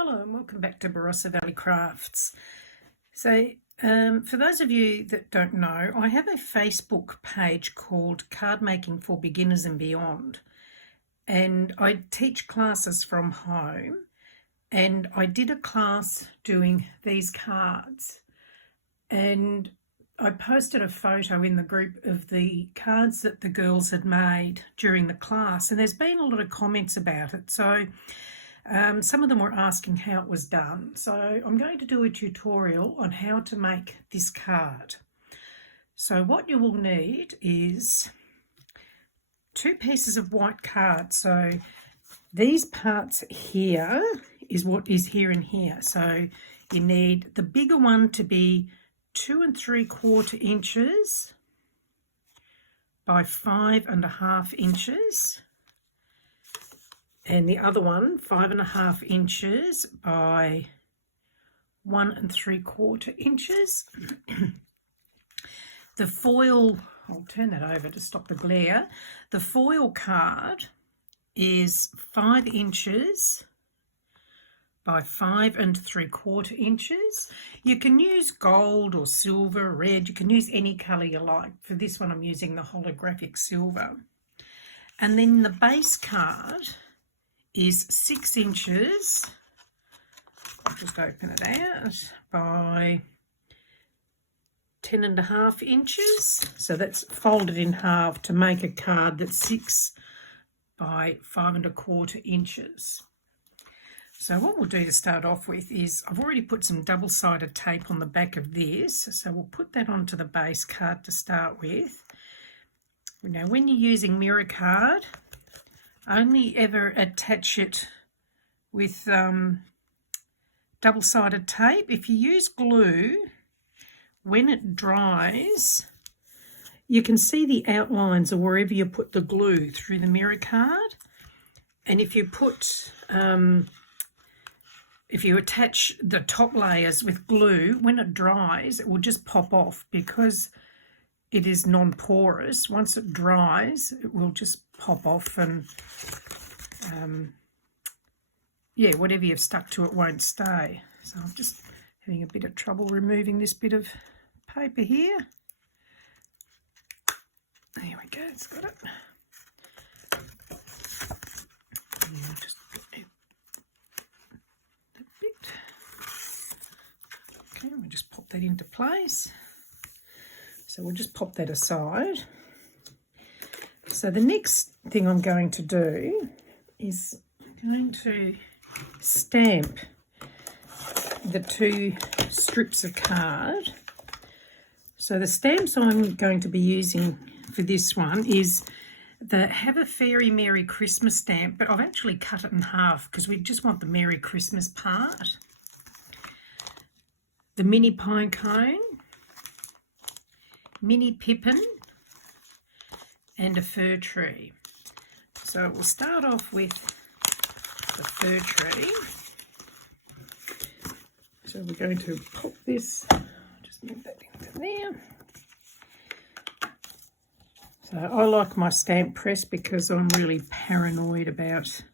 Hello and welcome back to Barossa Valley Crafts. For those of you that don't know, I have a Facebook page called Cardmaking for Beginners and Beyond, and I teach classes from home, and I did a class doing these cards, and I posted a photo in the group of the cards that the girls had made during the class, and there's been a lot of comments about it. So some of them were asking how it was done. So I'm going to do a tutorial on how to make this card. So what you will need is 2 pieces of white card. So these parts here is what is here and here. So you need the bigger one to be 2 3/4 inches by 5.5 inches. And the other one, 5.5 inches by 1 3/4 inches. The foil, I'll turn that over to stop the glare. The foil card is 5 inches by 5 3/4 inches. You can use gold or silver, red. You can use any colour you like. For this one, I'm using the holographic silver. And then the base card is 6 inches, I'll just open it out, by 10.5 inches. So that's folded in half to make a card that's 6 by 5 1/4 inches. So what we'll do to start off with is, I've already put some double-sided tape on the back of this, so we'll put that onto the base card to start with. Now when you're using mirror card, only ever attach it with double-sided tape. If you use glue, when it dries, you can see the outlines of wherever you put the glue through the mirror card. And if you put, if you attach the top layers with glue, when it dries, it will just pop off because it is non-porous. Once it dries, it will just pop off, and yeah, whatever you've stuck to it won't stay. So I'm just having a bit of trouble removing this bit of paper here. There we go, it's got it. And just get that bit. Okay, we'll just pop that into place. So we'll just pop that aside. So the next thing I'm going to do is I'm going to stamp the 2 strips of card. So the stamps I'm going to be using for this one is the Have a Fairy Merry Christmas stamp, but I've actually cut it in half because we just want the Merry Christmas part. The mini pine cone, mini pippin, and a fir tree. So we'll start off with the fir tree. So we're going to pop this, just move that into there. So I like my stamp press because I'm really paranoid about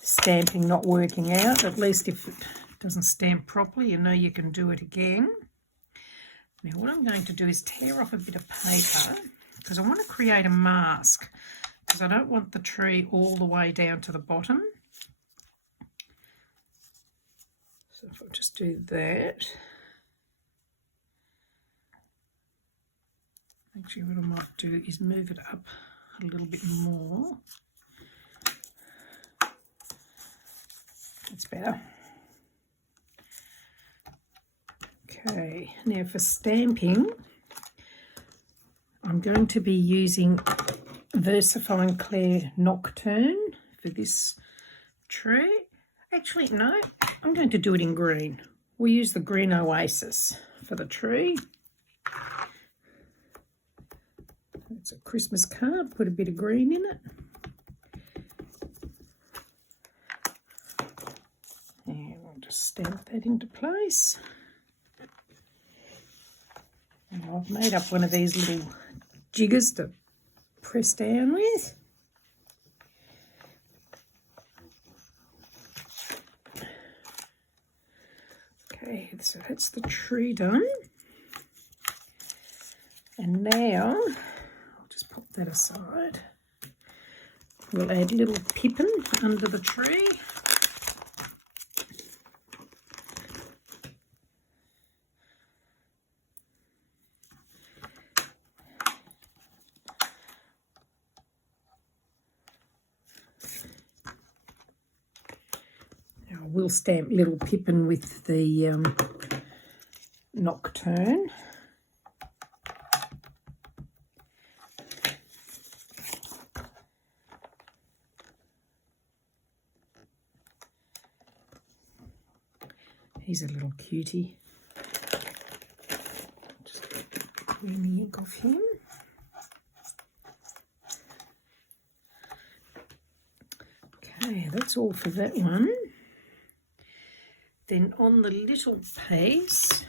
stamping not working out. At least if it doesn't stamp properly, you know you can do it again. Now what I'm going to do is tear off a bit of paper because I want to create a mask, because I don't want the tree all the way down to the bottom. So if I just do that. Actually what I might do is move it up a little bit more. That's better. Okay, now for stamping, I'm going to be using VersaFine Clair Nocturne for this tree. Actually, no, I'm going to do it in green. We'll use the Green Oasis for the tree. It's a Christmas card, put a bit of green in it. And we'll just stamp that into place. And I've made up one of these little jiggers to press down with. so that's the tree done. And now, I'll just pop that aside. We'll add little pippin under the tree. Now we'll stamp little pippin with the nocturne. He's a little cutie. Just clean the ink off him. Okay, that's all for that one. Then on the little piece,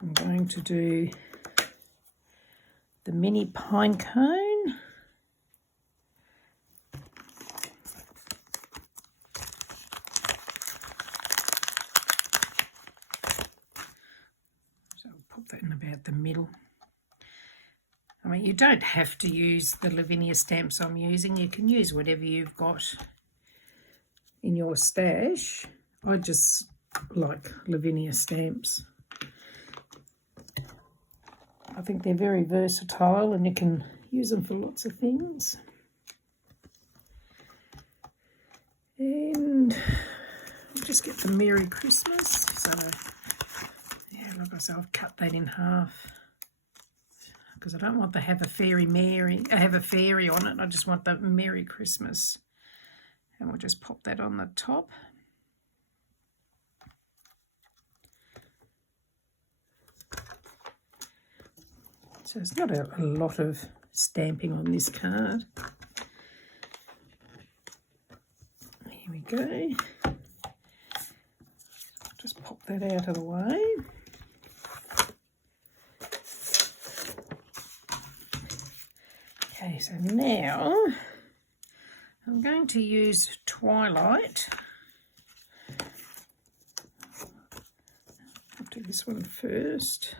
I'm going to do the mini pine cone. That in about the middle. I mean, you don't have to use the Lavinia stamps I'm using. You can use whatever you've got in your stash. I just like Lavinia stamps. I think they're very versatile and you can use them for lots of things. And I'll just get the Merry Christmas. So like I said, I've cut that in half because I don't want to have a fairy on it. I just want the Merry Christmas. And we'll just pop that on the top. So it's not a lot of stamping on this card. Here we go. Just pop that out of the way. Okay, so now I'm going to use Twilight. I'll do this one first.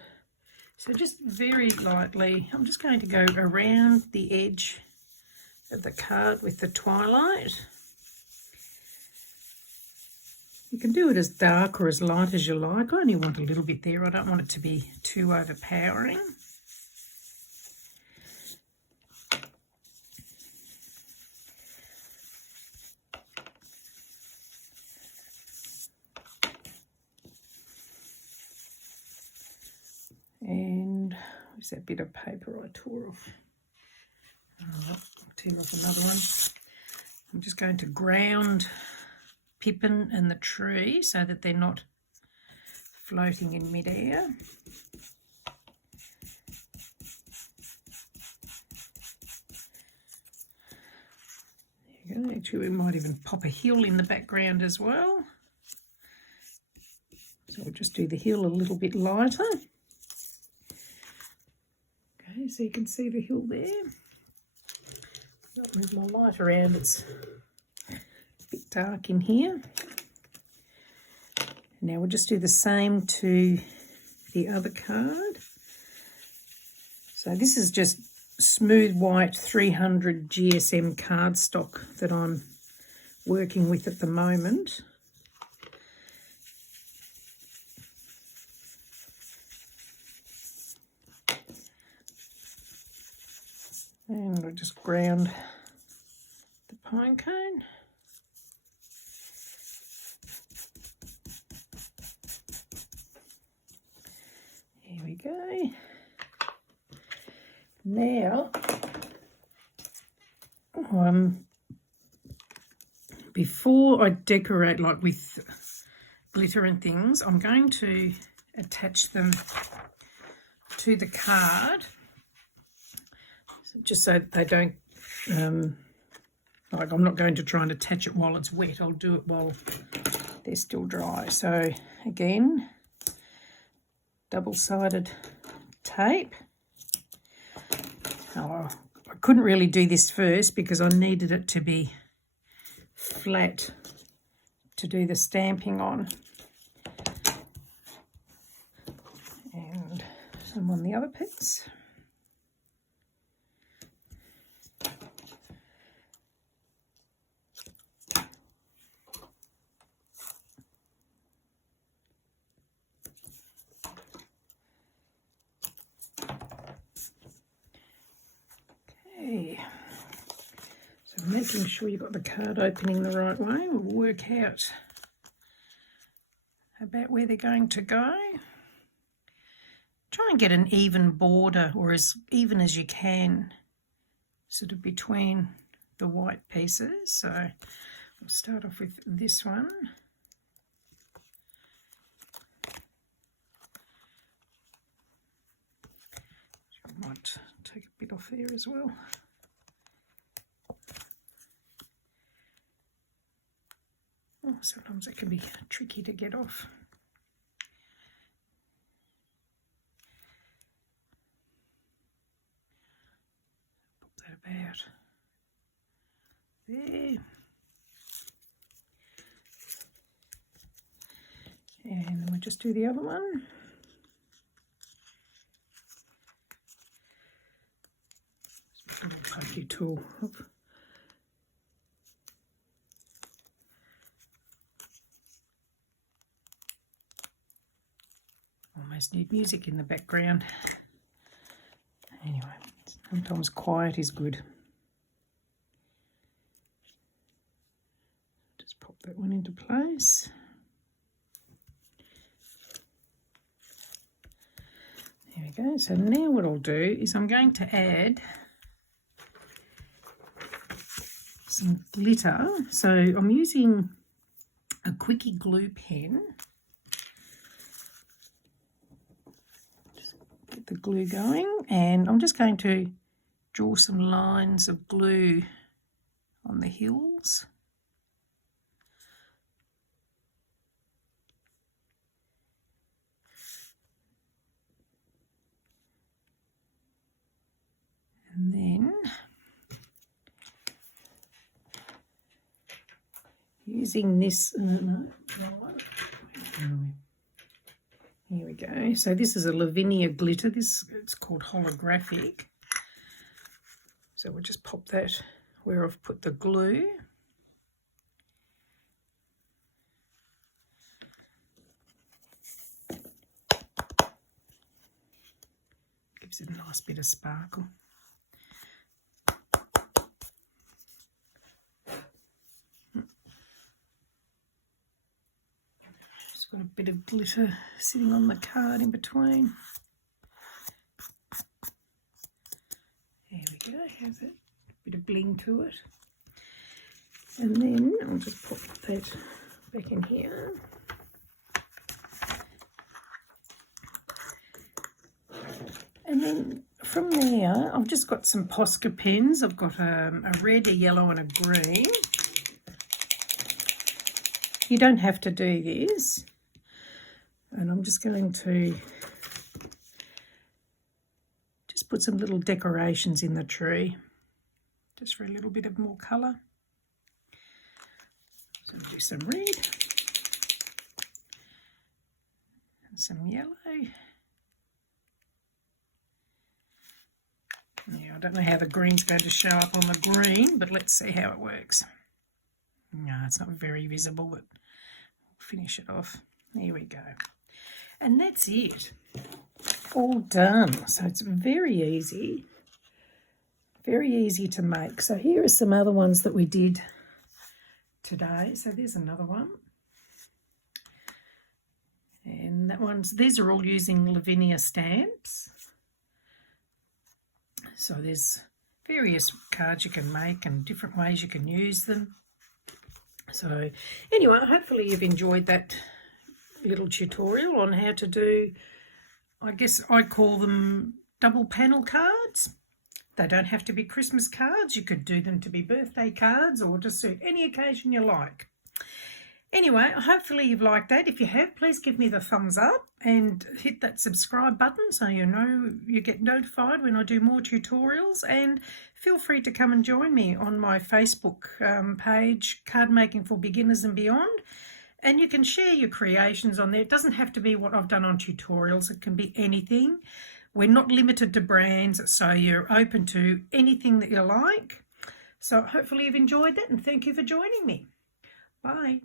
So just very lightly, I'm just going to go around the edge of the card with the Twilight. You can do it as dark or as light as you like. I only want a little bit there. I don't want it to be too overpowering. And where's that bit of paper I tore off? I'll tear off another one. I'm just going to ground pippin and the tree so that they're not floating in midair. There you go. Actually, we might even pop a hill in the background as well. So we'll just do the hill a little bit lighter. Okay, so you can see the hill there. I'll move my light around, it's a bit dark in here. Now we'll just do the same to the other card. So this is just smooth white 300 GSM cardstock that I'm working with at the moment. And we'll just ground the pine cone. Here we go. Now, before I decorate like with glitter and things, I'm going to attach them to the card. Just so they don't, like I'm not going to try and attach it while it's wet. I'll do it while they're still dry. So again, double-sided tape. Oh, I couldn't really do this first because I needed it to be flat to do the stamping on. I'm on the other piece. Okay, so making sure you've got the card opening the right way will work out about where they're going to go. Try and get an even border, or as even as you can, sort of between the white pieces. So we'll start off with this one. I might take a bit off there as well. Oh, sometimes it can be tricky to get off. Pop that about there. And then we'll just do the other one. Just put a little pokey tool up. Almost need music in the background. Anyway, sometimes quiet is good. Just pop that one into place. There we go. So now what I'll do is I'm going to add some glitter. So I'm using a quickie glue pen. Just get the glue going, and I'm just going to draw some lines of glue on the hills. And then using this, here we go. So this is a Lavinia glitter. It's called holographic. So we'll just pop that where I've put the glue. Gives it a nice bit of sparkle. Got a bit of glitter sitting on the card in between. There we go, has it? A bit of bling to it. And then I'll just pop that back in here. And then from there, I've just got some Posca pens. I've got a red, a yellow and a green. You don't have to do this. And I'm just going to just put some little decorations in the tree, just for a little bit of more colour. So do some red and some yellow. Yeah, I don't know how the green's going to show up on the green, but let's see how it works. No, it's not very visible, but we'll finish it off. There we go. And that's it. All done. So it's very easy to make. So here are some other ones that we did today. So there's another one. And these are all using Lavinia stamps. So there's various cards you can make and different ways you can use them. So anyway, hopefully you've enjoyed that little tutorial on how to do, I guess I call them double panel cards. They don't have to be Christmas cards. You could do them to be birthday cards or just suit any occasion you like. Anyway, hopefully you've liked that. If you have, please give me the thumbs up and hit that subscribe button so you know you get notified when I do more tutorials, and feel free to come and join me on my Facebook page, Card Making for Beginners and Beyond. And you can share your creations on there. It doesn't have to be what I've done on tutorials. It can be anything. We're not limited to brands, so you're open to anything that you like. So hopefully you've enjoyed that, and thank you for joining me. Bye.